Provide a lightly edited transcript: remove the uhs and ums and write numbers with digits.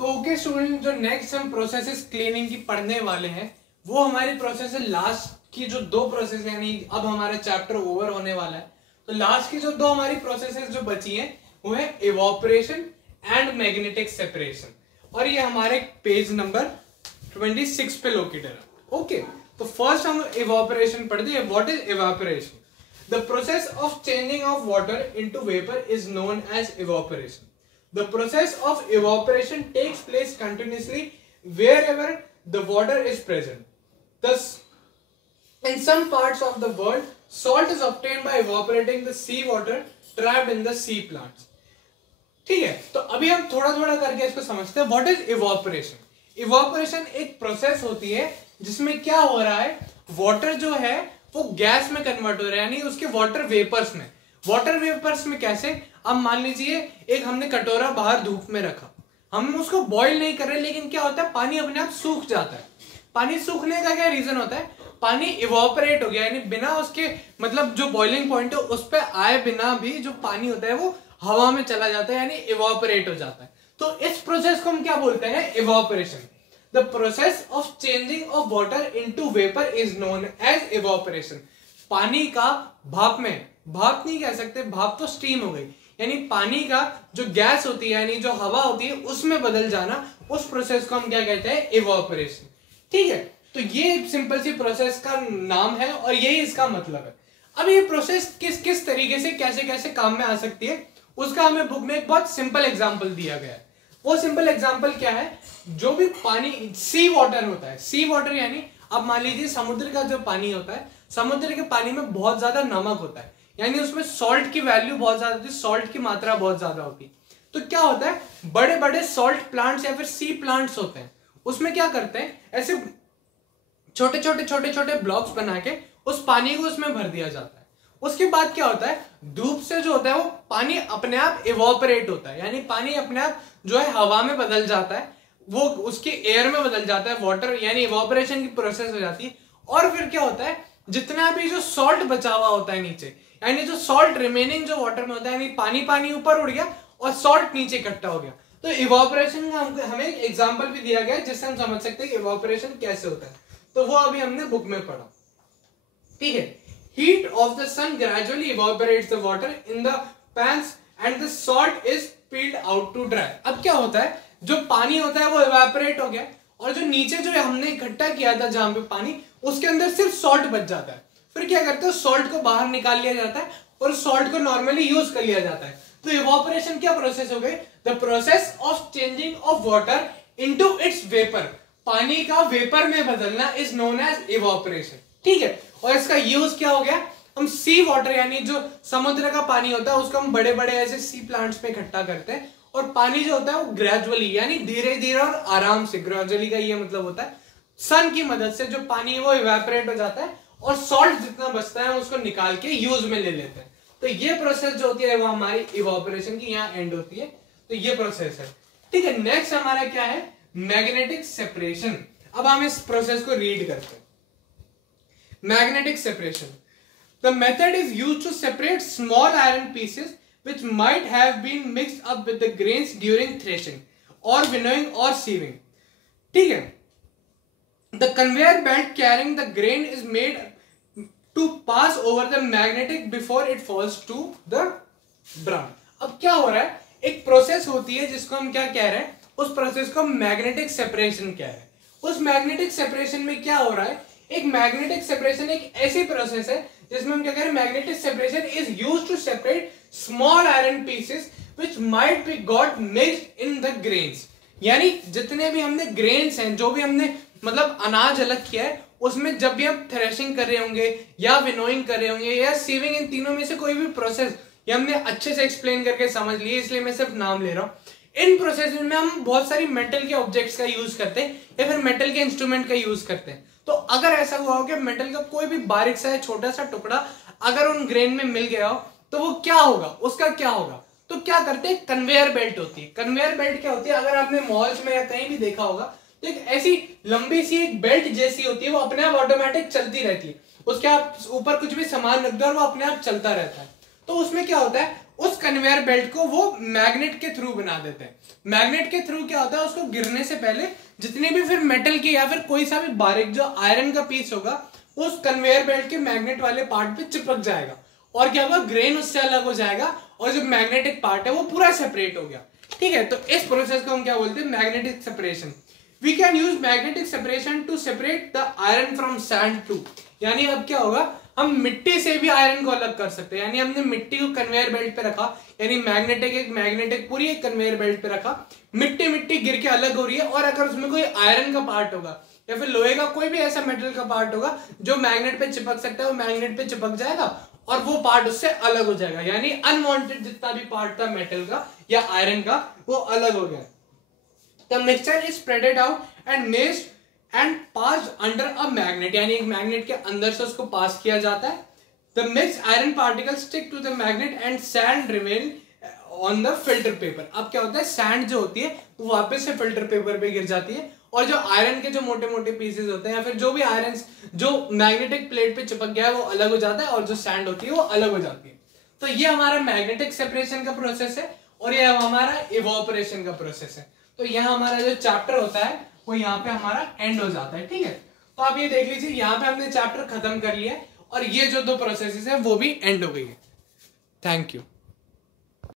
तो okay student, जो next हम प्रोसेसेस क्लीनिंग की पढ़ने वाले हैं वो हमारी प्रोसेस है लास्ट की जो दो प्रोसेस, यानी अब हमारा चैप्टर ओवर होने वाला है। तो लास्ट की जो दो हमारी प्रोसेसेस जो बची हैं वो है इवोपरेशन एंड मैग्नेटिक सेपरेशन, और ये हमारे पेज नंबर 26 पे लोकेटेड है। ओके, तो फर्स्ट हम इवोपरेशन पढ़ते हैं। What is evaporation? The process of changing of water into vapour is known as evaporation. The process of evaporation takes place continuously wherever the water is present. Thus, in some parts of the world, salt is obtained by evaporating the sea water trapped in the sea plants. ठीक है, तो अभी हम थोड़ा थोड़ा करके इसको समझते हैं। What is evaporation? Evaporation एक प्रोसेस होती है जिसमें क्या हो रहा है, वाटर जो है वो गैस में कन्वर्ट हो रहा है, यानी उसके वाटर वेपर्स में। वाटर वेपर्स में कैसे? अब मान लीजिए एक हमने कटोरा बाहर धूप में रखा, हम उसको बॉईल नहीं कर रहे, लेकिन क्या होता है, पानी अपने आप सूख जाता है। पानी सूखने का क्या रीजन होता है? पानी इवोपरेट हो गया, यानी बिना उसके मतलब जो बॉइलिंग पॉइंट है उस पर आए बिना भी जो पानी होता है वो हवा में चला जाता है, यानी इवोपरेट हो जाता है। तो इस प्रोसेस को हम क्या बोलते हैं? Evaporation. The process of changing of water into vapour is known as evaporation. पानी का भाप में, भाप नहीं कह सकते, भाप तो स्टीम हो गई, यानी पानी का जो गैस होती है यानी जो हवा होती है उसमें बदल जाना, उस प्रोसेस को हम क्या कहते हैं? इवोपरेशन। ठीक है, तो ये सिंपल सी प्रोसेस का नाम है और यही इसका मतलब है। अब ये प्रोसेस किस किस तरीके से कैसे कैसे काम में आ सकती है उसका हमें बुक में एक बहुत सिंपल एग्जांपल दिया गया है। वो सिंपल एग्जांपल क्या है? जो भी पानी सी वाटर होता है, सी वाटर यानी अब मान लीजिए समुद्र का जो पानी होता है, समुद्र के पानी में बहुत ज्यादा नमक होता है, यानी उसमें सॉल्ट की वैल्यू बहुत ज्यादा होती है, सॉल्ट की मात्रा बहुत ज्यादा होती है। तो क्या होता है, बड़े बड़े सॉल्ट प्लांट्स या फिर सी प्लांट्स होते हैं, उसमें क्या करते हैं, ऐसे छोटे छोटे ब्लॉक्स बना के उस पानी को उसमें भर दिया जाता है। उसके बाद क्या होता है, धूप से जो होता है वो पानी अपने आप इवोपरेट होता है, यानी पानी अपने आप जो है हवा में बदल जाता है, वो उसके एयर में बदल जाता है, वाटर यानी इवोपरेशन की प्रोसेस हो जाती है। और फिर क्या होता है, जितना भी जो सॉल्ट बचा हुआ होता है नीचे, यानी जो सॉल्ट रिमेनिंग जो वाटर में होता है, यानी पानी ऊपर उड़ गया और सॉल्ट नीचे इकट्ठा हो गया। तो इवोपरेशन का हमें एग्जांपल भी दिया गया है जिससे हम समझ सकते हैं कि इवोपरेशन कैसे होता है। तो वो अभी हमने बुक में पढ़ा। ठीक है, heat of the sun gradually evaporates the water in the pans and the salt is spilled out to dry. अब क्या होता है, जो पानी होता है वो इवोपरेट हो गया और जो नीचे जो हमने इकट्ठा किया था जहां पे पानी, उसके अंदर सिर्फ सॉल्ट बच जाता है। फिर क्या करते हैं, सॉल्ट को बाहर निकाल लिया जाता है और सॉल्ट को नॉर्मली यूज कर लिया जाता है। तो इवोपरेशन क्या प्रोसेस हो गई? The process of changing of water into its vapour. पानी का वेपर में बदलना इज नोन एज इवोपरेशन। ठीक है, और इसका यूज क्या हो गया, हम सी वाटर यानी जो समुद्र का पानी होता है उसको हम बड़े बड़े ऐसे सी प्लांट्स में इकट्ठा करते हैं, और पानी जो होता है वो ग्रेजुअली यानी धीरे धीरे और आराम से, ग्रेजुअली का ये मतलब होता है सन की मदद से जो पानी है वो इवेपोरेट हो जाता है और सॉल्ट जितना बचता है उसको निकाल के यूज में ले लेते हैं। तो ये प्रोसेस जो होती है वो हमारी इवोपरेशन की यहाँ एंड होती है। तो ये प्रोसेस है। ठीक है, नेक्स्ट हमारा क्या है, मैग्नेटिक सेपरेशन। अब हम इस प्रोसेस को रीड करते हैं। Magnetic separation, the method is used to separate small iron pieces which might have been mixed up with the grains during threshing or winnowing or sieving. ठीक है, the conveyor belt carrying the grain is made to pass over the magnetic before it falls to the ground. अब क्या हो रहा है, एक process होती है जिसको हम क्या कह रहे हैं, उस प्रोसेस को मैग्नेटिक सेपरेशन कह रहे हैं। उस मैग्नेटिक सेपरेशन में क्या हो रहा है, एक मैग्नेटिक सेपरेशन एक ऐसी प्रोसेस है जिसमें हम क्या कह रहे हैं, magnetic separation is used to separate small iron pieces which might be got mixed in the grains. यानी जितने भी हमने ग्रेन्स हैं, जो भी हमने मतलब अनाज अलग किया है, उसमें जब भी हम थ्रेशिंग कर रहे होंगे या विनोइंग कर रहे होंगे या सीविंग, इन तीनों में से कोई भी प्रोसेस ये हमने अच्छे से एक्सप्लेन करके समझ लिए, इसलिए मैं सिर्फ नाम ले रहा हूं। इन प्रोसेस में हम बहुत सारी मेटल के ऑब्जेक्ट्स का यूज करते हैं या फिर मेटल के इंस्ट्रूमेंट का यूज करते हैं। तो अगर ऐसा हुआ हो कि मेटल का कोई भी बारीक सा छोटा सा टुकड़ा अगर उन ग्रेन में मिल गया हो तो वो क्या होगा, उसका क्या होगा, तो क्या करते हैं, कन्वेयर बेल्ट होती है। कन्वेयर बेल्ट क्या होती है, अगर आपने मॉल्स में या कहीं भी देखा होगा तो एक ऐसी लंबी सी एक बेल्ट जैसी होती है, वो अपने आप ऑटोमेटिक चलती रहती है, उसके आप ऊपर कुछ भी सामान रख दो और वो अपने आप चलता रहता है। तो उसमें क्या होता है, उस कन्वेयर बेल्ट को वो मैग्नेट के थ्रू बना देते हैं। मैग्नेट के थ्रू क्या होता है, उसको गिरने से पहले जितने भी फिर मेटल के या फिर कोई सा भी बारीक जो आयरन का पीस होगा उस कन्वेयर बेल्ट के मैग्नेट वाले पार्ट पे चिपक जाएगा और क्या होगा, ग्रेन उससे अलग हो जाएगा और जो मैग्नेटिक पार्ट है वो पूरा सेपरेट हो गया। ठीक है, तो इस प्रोसेस को हम क्या बोलते हैं, magnetic separation. We can use magnetic separation to separate the iron from sand too. यानी अब क्या होगा, हम मिट्टी से भी आयरन को अलग कर सकते हैं। यानी हमने मिट्टी को कन्वेयर बेल्ट पे रखा, यानी मैग्नेटिक पूरी एक कन्वेयर बेल्ट पे रखा, मिट्टी गिर के अलग हो रही है, और अगर उसमें कोई आयरन का पार्ट होगा या फिर लोहे का कोई भी ऐसा मेटल का पार्ट होगा जो मैग्नेट पे चिपक सकता है, वो मैग्नेट पे चिपक जाएगा और वो पार्ट उससे अलग हो जाएगा। यानी अनवांटेड जितना भी पार्ट था मेटल का या आयरन का वो अलग हो गया। The mixture is spreaded out and messed and passed under a magnet. यानी एक मैग्नेट के अंदर से उसको पास किया जाता है। The mixed iron particles stick to the magnet and sand remain on the filter paper. अब क्या होता है, सैंड जो होती है वो वापस से फिल्टर पेपर पे गिर जाती है और जो आयरन के जो मोटे मोटे पीसेस होते हैं या फिर जो भी आयरन जो मैग्नेटिक प्लेट पे चिपक गया है वो अलग हो जाता है और जो सैंड होती है वो अलग हो जाती है। तो ये हमारा मैग्नेटिक सेपरेशन का प्रोसेस है और ये हमारा इवोपरेशन का प्रोसेस है। तो यहाँ हमारा जो चैप्टर होता है वो यहाँ पे हमारा एंड हो जाता है। ठीक है, तो आप ये देख लीजिए, यहाँ पे हमने चैप्टर खत्म कर लिया और ये जो दो प्रोसेसेस है वो भी एंड हो गई है। Thank you.